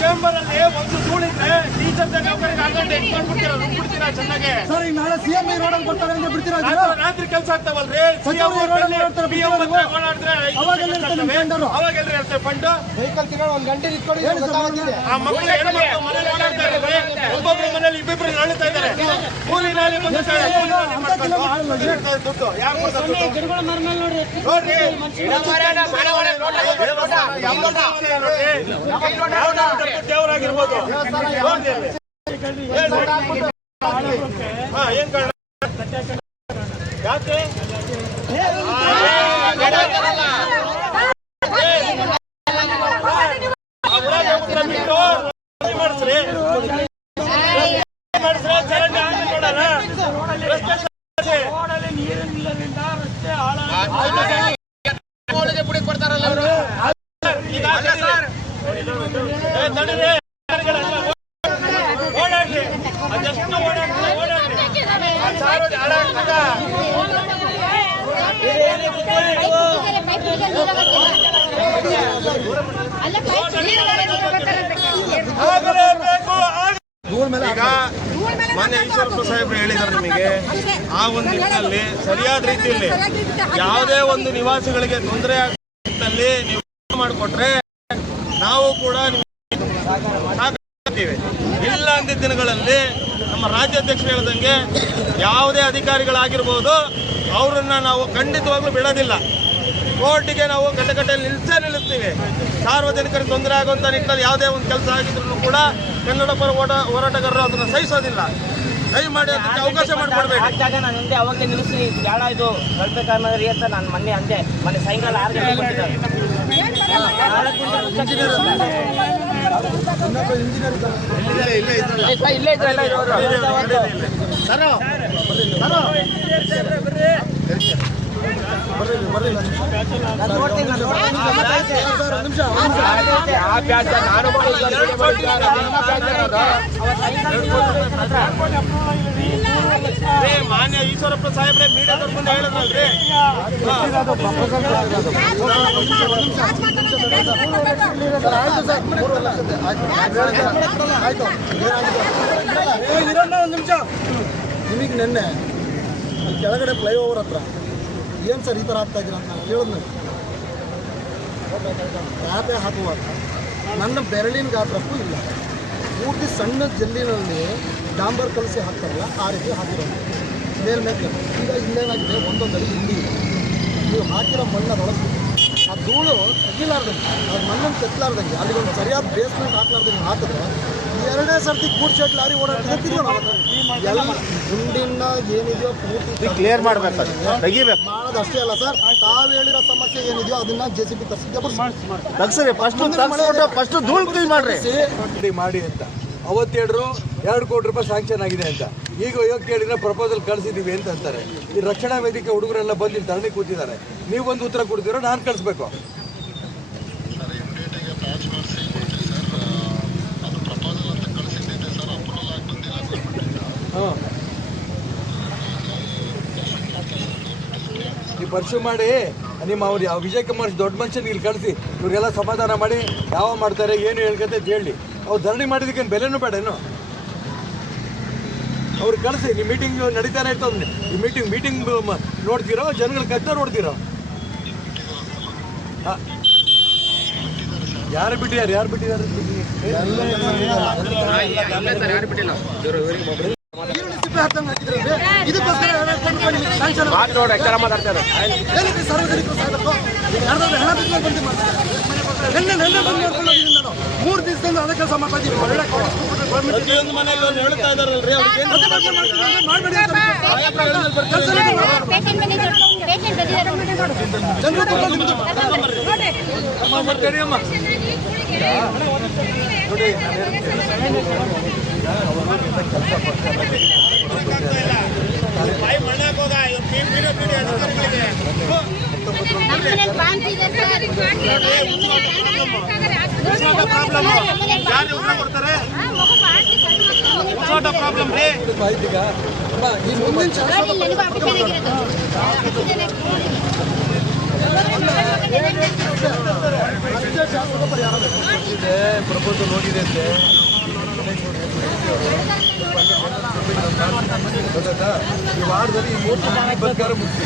Chamber ಅಲ್ಲಿ ಒಂದು ಧೂಳಿದ್ರೆ teacher ನೌಕರಿಗೆ ಗಂಟೆ ಎತ್ಕೊಂಡ್ಬಿಡ್ತೀರಾ ನುಗ್ಬಿಡ್ತೀರಾ ಚೆನ್ನಾಗಿ? ಸರ್ ಈಗ ನಾಳೆ ಸಿಎಂ ರೋಡಲ್ಲಿ ಬರ್ತಾರೆ ಅಂತ ಬಿಡ್ತೀರಾ ರಾತ್ರಿ- ರಾತ್ರಿ ಕೆಲಸ ಆಗ್ತಾವಲ್ರಿ? ಸಿಎಂ? ಓಡಾಡಿದ್ರೆ ಅವಾಗೆಲ್ಲ ಇರ್ತಾರೆ ಫಂಡ್ ವೆಹಿಕಲ್ ತಿರ್ಗಾಡಿ ಒಂದ್ ಗಂಟೆ ನಿಂತ್ಕೊಂಡು ಆ ಮಕ್ಕಳು ಮನೇಲಿ ಓಡಾಡ್ತಾ ಇದ್ದಾರೆ. ಒಬ್ಬೊಬ್ರು ಮನೇಲಿ ಇಬ್ಬಿಬ್ರು ನಳ್ಳುತ್ತಾ ದೇವರಾಗಿರ್ಬೋದು ಹಾ ಏನ್ ಕಾರಣ? ಯಾಕೆ? ಆಗಲೇಬೇಕು ಕೊಡ್ತಾರಲ್ಲ ದೂರ ಮೇಲೆ ಮೊನ್ನೆ ಈಶ್ವರಪ್ಪ ಸಾಹೇಬ್ರು ಹೇಳಿದ್ದಾರೆ ನಿಮಗೆ ಆ ಒಂದು ನಿಟ್ಟಿನಲ್ಲಿ ಸರಿಯಾದ ರೀತಿಯಲ್ಲಿ ಯಾವುದೇ ಒಂದು ನಿವಾಸಿಗಳಿಗೆ ತೊಂದರೆ ನಿಟ್ಟಿನಲ್ಲಿ ನೀವು ಮಾಡಿಕೊಟ್ರೆ ನಾವು ಕೂಡ. ಇಲ್ಲ ಅಂದಿದ್ದ ದಿನಗಳಲ್ಲಿ ನಮ್ಮ ರಾಜ್ಯಾಧ್ಯಕ್ಷರು ಹೇಳ್ದಂಗೆ ಯಾವುದೇ ಅಧಿಕಾರಿಗಳಾಗಿರ್ಬೋದು, ಅವರನ್ನ ನಾವು ಖಂಡಿತವಾಗ್ಲೂ ಬಿಡೋದಿಲ್ಲ ಕೋರ್ಟಿಗೆ ನಾವು ಕಟ್ಟಕಟ್ಟೆಯಲ್ಲಿ ನಿಲ್ಸೇ ನಿಲ್ಲಿಸ್ತೀವಿ ಸಾರ್ವಜನಿಕರಿಗೆ ತೊಂದರೆ ಆಗುವಂಥ ನಿಟ್ಟಿನಲ್ಲಿ ಯಾವುದೇ ಒಂದು ಕೆಲಸ ಆಗಿದ್ರು ಕೂಡ ಕನ್ನಡ ಪರ ಓಟ ಹೋರಾಟಗಾರರು ಅದನ್ನು ಸಹಿಸೋದಿಲ್ಲ ದಯಮಾಡಿ ಅದಕ್ಕೆ ಅವಕಾಶ ಮಾಡಿಕೊಡ್ಬೇಕು ಹಾಕ್ದಾಗ ನಾನು ಹಿಂದೆ ಅವಾಗಲೇ ನಿಲ್ಲಿಸಿ ಜಾಳ ಇದು ಕಳ್ಬೇಕಾದ್ರೆ ಅಂತ ನಾನು ಮೊನ್ನೆ ಅಂದೆ ಮೊನ್ನೆ ಸಾಯಂಕಾಲ ಆರು ಗಂಟೆ ಕೊಟ್ಟಿದ್ದಾರೆ ಇನ್ನೊಬ್ಬ ಇಂಜಿನಿಯರ್ ಇದ್ದಾರೆ. ಇಲ್ಲೇ ಇದ್ರಲ್ಲ ಮಾನ್ಯ ಈಶ್ವರಪ್ಪ ಸಾಹೇಬ್ರೆ ಮೀಡಿಯಾದವ್ರ ಮುಂದೆ ನಿಮಿಷ ನಿಮಗೆ ನಿನ್ನೆ ಕೆಳಗಡೆ ಫ್ಲೈಓವರ್ ಹತ್ರ ಏನು ಸರ್ ಈ ಥರ ಆಗ್ತಾ ಇದ್ದೀರ ಅಂತ ಹೇಳಿದ್ನ? ಟ್ಯಾಪೇ ಹಾಕುವಾಗ ನನ್ನ ಬೆರಳಿನ ಗಾತ್ರಕ್ಕೂ ಇಲ್ಲ. ಪೂರ್ತಿ ಸಣ್ಣ ಜಲ್ಲಿನಲ್ಲಿ ಡಾಂಬರ್ ಕಲಸಿ ಹಾಕ್ತಾರಲ್ಲ, ಆ ರೀತಿ ಹಾಕಿರೋದು. ಮೇಲ್ಮೇಲೆ ಈಗ ಇಲ್ಲೇನಾಗಿದೆ ಒಂದೊಂದು ಇಲ್ಲಿ. ನೀವು ಹಾಕಿರೋ ಮಣ್ಣು ಅದೊಳಗೆ ಆ ಧೂಳು ತೆಗಿಲಾರ್ದಂಗೆ ಅದು ಮಣ್ಣನ್ನು ತೆತ್ತಲಾರ್ದಂಗೆ ಅಲ್ಲಿಗೆ ಒಂದು ಸರಿಯಾದ ಬೇಸ್ಮೆಂಟ್ ಹಾಕ್ಲಾರ್ದಂಗೆ ಹಾಕಿದ್ರೆ ಎರಡೇ ಸರ್ತಿ ಗೂಡ್ ಶೆಟ್ ಲಾರಿ ಓಡಾಡ್ತಿದ್ದೀವಿ ಎಲ್ಲ ಗುಂಡಿನ ಏನಿದೆಯೋ ಪೂರ್ತಿ ಕ್ಲಿಯರ್ ಮಾಡ್ಬೇಕು ತೆಗಿಬೇಕು. ಮಾಡೋದಷ್ಟೇ ಅಲ್ಲ ಸರ್. ತಾವು ಹೇಳಿರೋ ಸಮಸ್ಯೆ ಏನಿದೆಯೋ ಅದನ್ನ J C B first first ಧೂಳ್ clean ಮಾಡ್ರಿ. ಮಾಡಿ ಮಾಡಿ ಅಂತ. ಅವತ್ತೇಳರು ಹೇಳಿದ್ರು ಎರಡು ಕೋಟಿ ರೂಪಾಯಿ ಸ್ಯಾಂಕ್ಷನ್ ಆಗಿದೆ ಅಂತ. ಈಗ ಯೋಗ ಕೇಳಿದ್ರೆ ಪ್ರಪೋಸಲ್ ಕಳಿಸಿದ್ದೀವಿ ಅಂತ ಅಂತಾರೆ. ಈ ರಕ್ಷಣಾ ವೇದಿಕೆ ಹುಡುಗರೆಲ್ಲ ಬಂದು ಇಲ್ಲಿ ಧರಣಿ ಕೂತಿದ್ದಾರೆ. ನೀವು ಒಂದು ಉತ್ತರ ಕೊಡ್ತೀರೋ ನಾನು ಕಳಿಸ್ಬೇಕು. ಹಾಂ. ನೀವು ಪರ್ಸ್ಯೂ ಮಾಡಿ ನಿಮ್ಮ ಅವ್ರು ಯಾವ ವಿಜಯ್ ಕುಮಾರ್ ದೊಡ್ಡ ಮನುಷ್ಯನ ಇಲ್ಲಿ ಕಳಿಸಿ ಇವ್ರಿಗೆಲ್ಲ ಸಮಾಧಾನ ಮಾಡಿ ಯಾವ ಮಾಡ್ತಾರೆ ಏನು ಹೇಳ್ಕತ್ತೆ ಹೇಳಿ. ಅವ್ರು ಧರಣಿ ಮಾಡಿದಕ್ಕೆ ಬೆಲೆನೂ ಬೇಡೇನು ಅವ್ರು ಕಳಿಸಿ ನಿಮ್ಮ ಮೀಟಿಂಗ್ ನಡೀತಾನೆ ಇರ್ತದೆ ಈ ಮೀಟಿಂಗ್ ಮೀಟಿಂಗ್ ನೋಡ್ತೀರೋ ಜನಗಳ ಕಷ್ಟ ನೋಡ್ತೀರೋ. ಯಾರು ಬಿಟ್ಟಿದ್ದಾರೆ ಯಾರು ಬಿಟ್ಟಿದ್ದಾರೆ? ಇದಕ್ಕೋಸ್ಕರ ಸ್ಯಾಂಕ್ಷನ್ ಏನಕ್ಕೆ ಸಾರ್ವಜನಿಕರು ಯಾರ್ದಾದ್ರು ಹಣ ಬಿದ್ದು ಬಂದು ಮಾಡ್ತಾರೆ ನೆನ್ನೆ ನೆನ್ನೆ ಬಂದು ನೋಡ್ಕೊಂಡು ಹೋಗಿದ್ದೀನಿ ನಾನು ಮೂರು ದಿವಸದಿಂದ ಅದೇ ಕೆಲಸ ಮಾಡ್ತಾ ಇದ್ದೀವಿ ಒಳ್ಳೆ ಗೌರ್ಮೆಂಟ್ ಜನರು ತುಂಬ ನಿಮ್ದು ನೋಡಿ ವಾಟ್ ಪ್ರಾಬ್ಲಮ್ ರೀ ಮುಂದಿನ ಬೇಕು. ಪ್ರಪೋಸಲ್ ಹೋಗಿದೆ ಅಂತೆ. ಗೊತ್ತಾಯ್ತಾ? ಈ ವಾರದಲ್ಲಿ ಈ ಮೂರು ಬರ್ಕಾರ ಮುಗಿಸಿ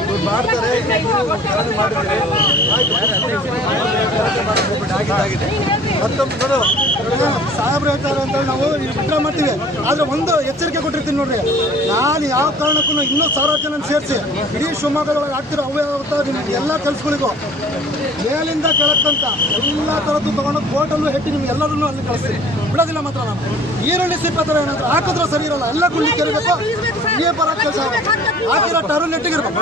ಇವ್ರು ಮಾಡ್ತಾರೆ ಮಾಡಿದ್ರೆ ಆಗಿದೆ ಮತ್ತೊಮ್ಮೆ ನೋಡು ಸಾಹೇಬ್ರು ಹೇಳ್ತಾರೆ ಅಂತ ನಾವು ವಿಡ್ರಾ ಮಾಡ್ತೀವಿ. ಆದ್ರೆ ಒಂದು ಎಚ್ಚರಿಕೆ ಕೊಟ್ಟಿರ್ತೀನಿ ನೋಡ್ರಿ. ನಾನು ಯಾವ ಕಾರಣಕ್ಕೂ ಇನ್ನೂ ಸಾವಿರ ಜನ ಸೇರಿಸಿ, ಇಡೀ ಶಿವಮೊಗ್ಗದೊಳಗೆ ಆಗ್ತಿರೋ ಅವ್ಯವಹಾರ ನಿಮ್ಗೆ ಎಲ್ಲ ಕೆಲಸಗಳಿಗೂ ಮೇಲಿಂದ ಕೆಳಕ್ಕಂತ ಎಲ್ಲ ಥರದ್ದು ತೊಗೊಂಡು ಕೋರ್ಟಲ್ಲೂ ಹೆಟ್ಟಿ ನಿಮ್ಗೆ ಎಲ್ಲರನ್ನೂ ಅಲ್ಲಿ ಕಳಿಸ್ತೀನಿ. ಬಿಡೋದಿಲ್ಲ ಮಾತ್ರ ನಾನು. ಈರುಳ್ಳಿ ಸಿಪ್ಪೆ ಥರ ಏನಾದ್ರು ಹಾಕಿದ್ರೆ ಸರಿ ಇರಲ್ಲ. ಎಲ್ಲ ಗುಂಡಿ ಕೆರಬೇಕು ಏ ಬರೋ ಕೆಲಸ ಹಾಕಿರೋ ಟರು ನೆಟ್ಟಿಗಿರ್ಬೇಕು